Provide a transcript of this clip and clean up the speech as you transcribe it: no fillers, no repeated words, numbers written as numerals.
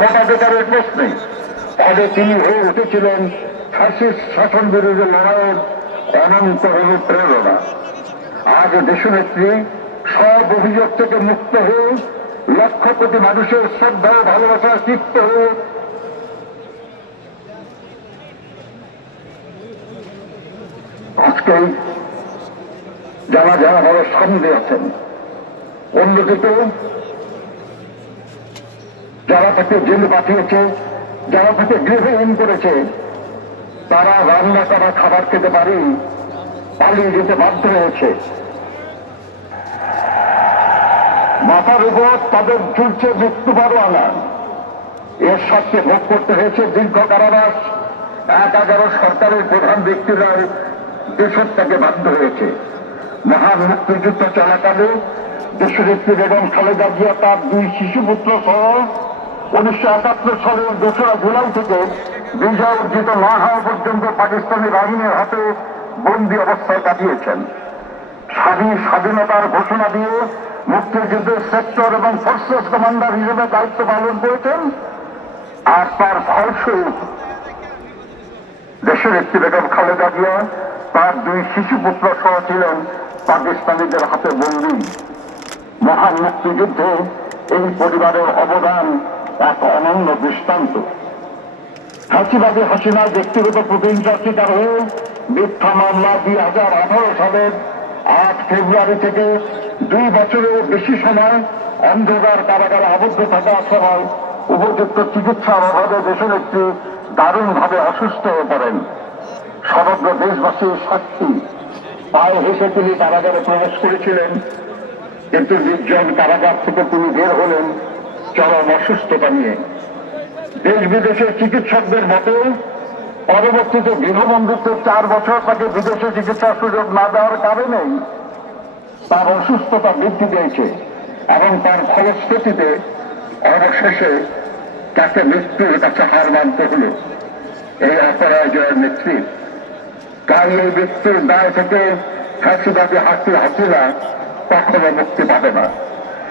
ভোটাধিকারের প্রশ্নে আগে তিনি হয়ে উঠেছিলেন ফ্যাসিস্ট শাসন বিরোধী লড়াইয়ের অনন্ত অনুপ্রেরণা। আজ দেশনেত্রী সব অভিযোগ থেকে মুক্ত হয়ে লক্ষ কোটি মানুষের শ্রদ্ধা ও ভালোবাসার তৃপ্ত হয়ে আজকেই যারা যারা বড় সামনে আছেন, অন্যদিকে যারা তাকে জেলে পাঠিয়েছে, যারা তাকে গৃহহীন করেছে, তারা রান্না করা খাবার খেতে পারে পালিয়ে যেতে বাধ্য হয়েছে। মাথার উপর তাদের ঝুলছে মৃত্যু পরোয়ানা। এর সাথে ভোগ করতে হয়েছে দীর্ঘ কারাবাস। ১/১১ সরকারের প্রধান ব্যক্তিরা দেশত্যাগে বাধ্য হয়েছে। মহান মুক্তিযুদ্ধ চলাকালে দেশনেত্রী বেগম খালেদা জিয়া তার 2 শিশুপুত্র সহ 19৭১ সালের ২রা জুলাই থেকে বিজয় অর্জিত না হওয়া পর্যন্ত পাকিস্তানি বাহিনীর হাতে বন্দী অবস্থায় কাটিয়েছেন। স্বাধীনতার ঘোষণা দিয়ে মুক্তিযুদ্ধের সেক্টর এবং ফোর্সেস কমান্ডার হিসেবে দায়িত্ব পালন করেছেন। আর তার ফলস্বরূপ দেশনেত্রী বেগম খালেদা জিয়া তার 2 শিশুপুত্র সহ ছিলেন পাকিস্তানিদের হাতে বন্দী। মহান মুক্তিযুদ্ধে এই পরিবারের অবদান এক অনন্য দৃষ্টান্ত। ফাঁসিবাদী হাসিনার ব্যক্তিগত প্রতিহিংসার শিকার হয়ে মিথ্যা মামলা 2018 সালের 8 ফেব্রুয়ারি থেকে 2 বছরের বেশি সময় অন্ধকার কারাগারে আবদ্ধ থাকার সময় উপযুক্ত চিকিৎসার অভাবে দেশনেত্রী দারুণভাবে অসুস্থ হয়ে পড়েন। সমগ্র দেশবাসীর সাক্ষী, পায়ে হেসে তিনি কারাগারে প্রবেশ করেছিলেন, কিন্তু নির্জন কারাগার থেকে তিনি বের হলেন চরম অসুস্থতা নিয়ে। দেশ বিদেশের চিকিৎসকদের মতে পরবর্তীতে গৃহবন্দীত্বের 4 বছর তাকে বিদেশে চিকিৎসার সুযোগ না দেওয়ার কারণেই তার অসুস্থতা বৃদ্ধি পেয়েছে এবং তার ফলশ্রুতিতে অবশেষে তাকে মৃত্যুর কাছে হার মানতে হল এই অপরাজয়ের নেত্রীর। তাই এই মৃত্যুর দায় থেকে ফ্যাসিবাদী হাসিনা কখনো মুক্তি পাবে না।